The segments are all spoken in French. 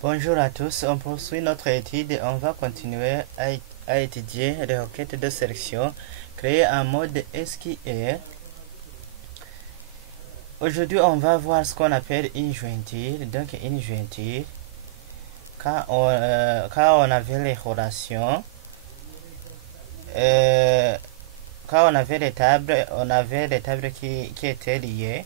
Bonjour à tous, on poursuit notre étude et on va continuer à étudier les requêtes de sélection créées en mode SQL. Aujourd'hui, on va voir ce qu'on appelle une jointure. Donc, une jointure, quand on avait les relations, quand on avait les tables qui étaient liées.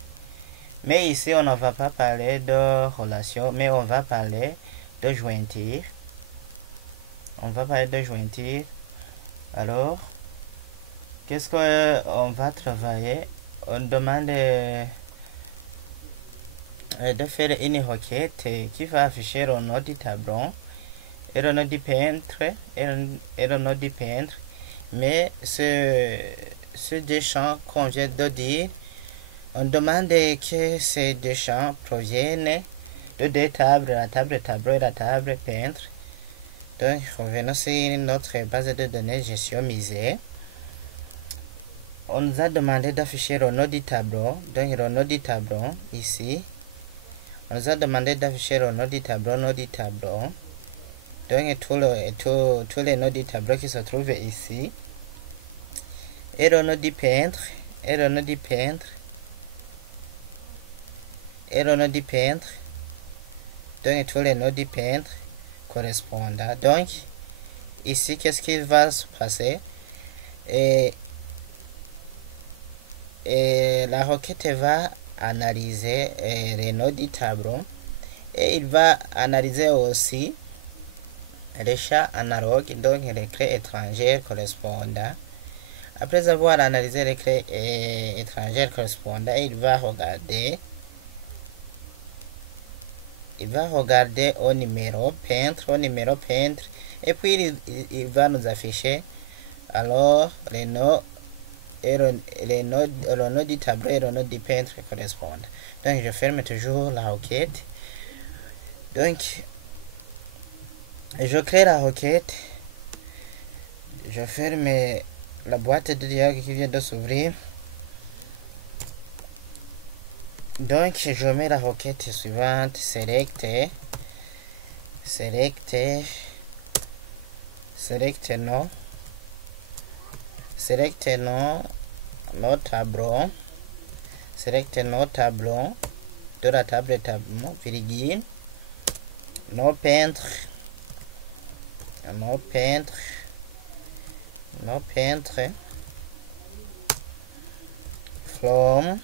Mais ici, on ne va pas parler de relation, mais on va parler de jointure. On va parler de jointure. Alors, qu'est-ce qu'on va travailler? On demande de faire une requête qui va afficher le nom du tableau et le nom du peintre et le nom du peintre. Mais ce deux champs qu'on vient de dire, on demande que ces deux champs proviennent de deux tables, la table tableau et la table peintre. Donc, revenons sur notre base de données gestion misée. On nous a demandé d'afficher le nom du tableau. Donc, le nom du tableau, ici. On nous a demandé d'afficher le nom du tableau, Donc, tous les noms du tableau qui se trouvent ici. Et le nom du peintre, et le nom du peintre, et le nom du peintre. Donc, tous les noms du peintre correspondent. Donc, ici, qu'est-ce qui va se passer? Et la requête va analyser les noms du tableau et il va analyser aussi les champs analogues, donc les clés étrangères correspondant. Après avoir analysé les clés étrangères correspondant, il va regarder au numéro peintre, et puis il va nous afficher alors les noms et le nom du tableau et le nom du peintre correspondent. Donc je ferme toujours la requête. Donc je crée la requête, je ferme la boîte de dialogue qui vient de s'ouvrir. Donc je mets la requête suivante, select no tableau, de la table tableau, virgule, no peintre, from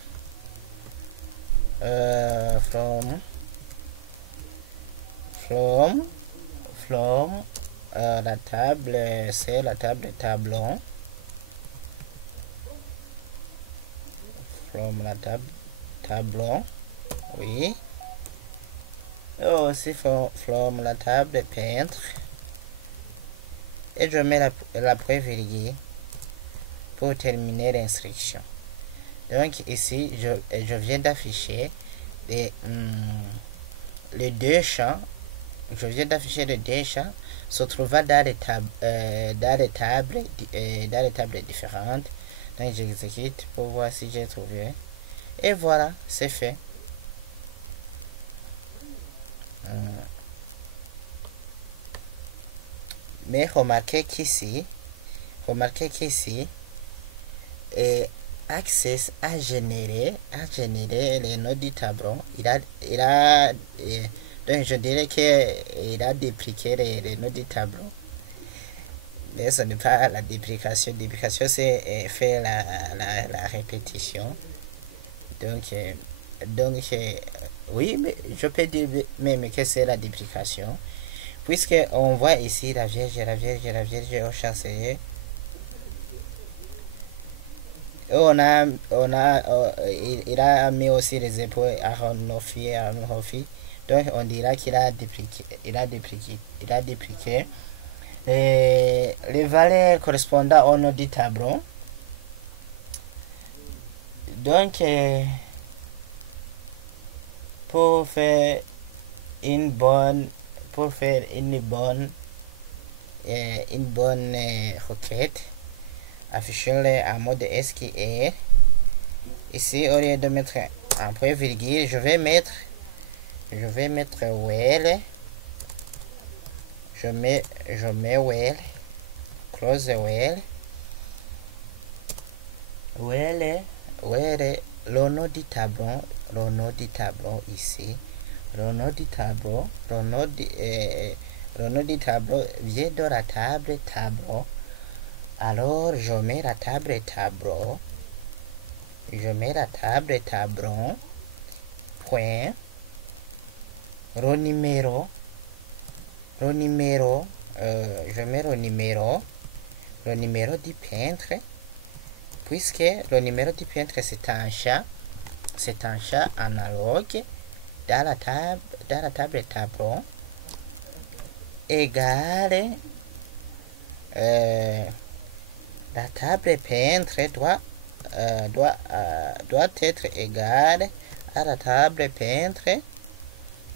la table, c'est la table tableau, from la table tableau, oui, et aussi from la table peintre, et je mets la virgule pour terminer l'instruction. Donc ici je viens d'afficher les deux champs. Je viens d'afficher les deux champs se trouvant dans les tables différentes. Donc j'exécute pour voir si j'ai trouvé. Et voilà, c'est fait. Mais remarquez qu'ici, Access a généré les noms du tableau. Donc je dirais qu'il a dupliqué les noms du tableau. Mais ce n'est pas la duplication. Duplication, c'est faire la répétition. Donc oui, mais je peux dire même que c'est la duplication. Puisque on voit ici la vierge au chancelier. Il a mis aussi les épaules à Aaron-Hofi. Donc on dira qu'il a dupliqué les valeurs correspondant au nom du tableau. Donc pour faire une bonne requête, afficher en mode SQL. Ici, au lieu de mettre un point virgule, je vais mettre well je mets well, close well, le nom du tableau ici, le nom du tableau vient de la table tableau. Alors je mets la table tableau, point, le numéro, je mets le numéro du peintre, puisque le numéro du peintre c'est un chat analogue dans la table tableau, égale la table peintre doit être égale à la table peintre,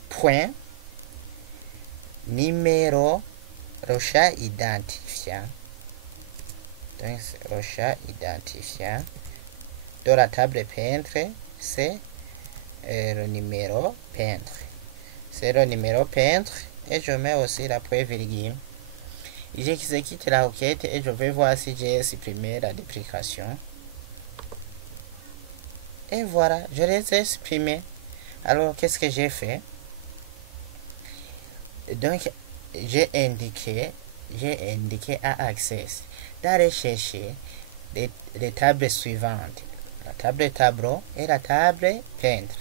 point, numéro, le chat identifiant. Donc, le chat identifiant de la table peintre, c'est le numéro peintre. C'est le numéro peintre et je mets aussi la point-virgule. J'exécute la requête et je vais voir si j'ai supprimé la duplication. Et voilà, je les ai supprimés. Alors, qu'est-ce que j'ai fait? Donc, j'ai indiqué à Access d'aller chercher les tables suivantes. La table tableau et la table peintre.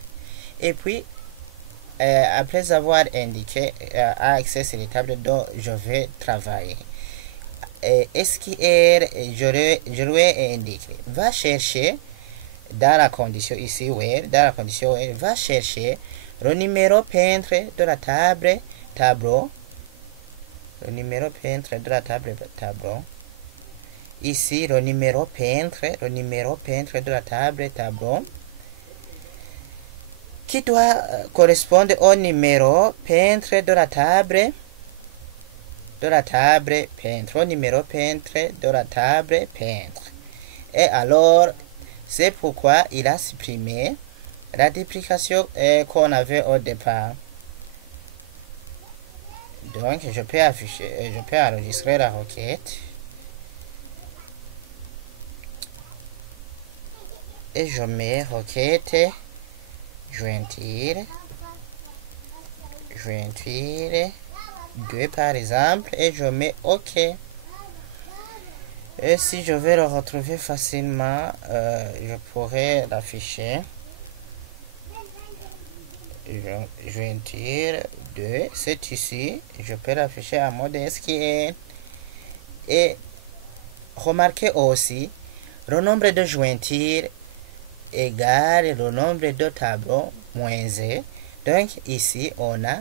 Et puis, après avoir indiqué à Access les tables dont je vais travailler, SQL, je lui ai indiqué, va chercher dans la condition ici, va chercher le numéro peintre de la table tableau, ici le numéro peintre de la table tableau, qui doit correspondre au numéro peintre de la table peintre, Et alors, c'est pourquoi il a supprimé la duplication qu'on avait au départ. Donc, je peux enregistrer la requête. Et je mets requête jointure 2 par exemple, et je mets OK. Et si je vais le retrouver facilement, je pourrais l'afficher. Jointure 2, c'est ici. Je peux l'afficher en mode SQL. Et remarquez aussi, le nombre de jointures égale le nombre de tableaux moins 1. Donc ici, on a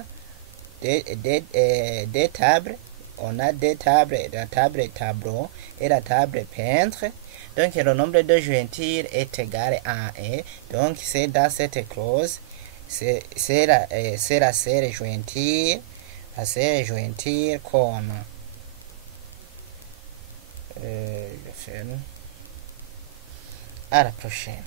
des tables. On a deux tables, la table tableau et la table peintre. Donc le nombre de jointures est égal à 1. Donc c'est dans cette clause, c'est la série jointure, qu'on a. Je ferme. À la prochaine.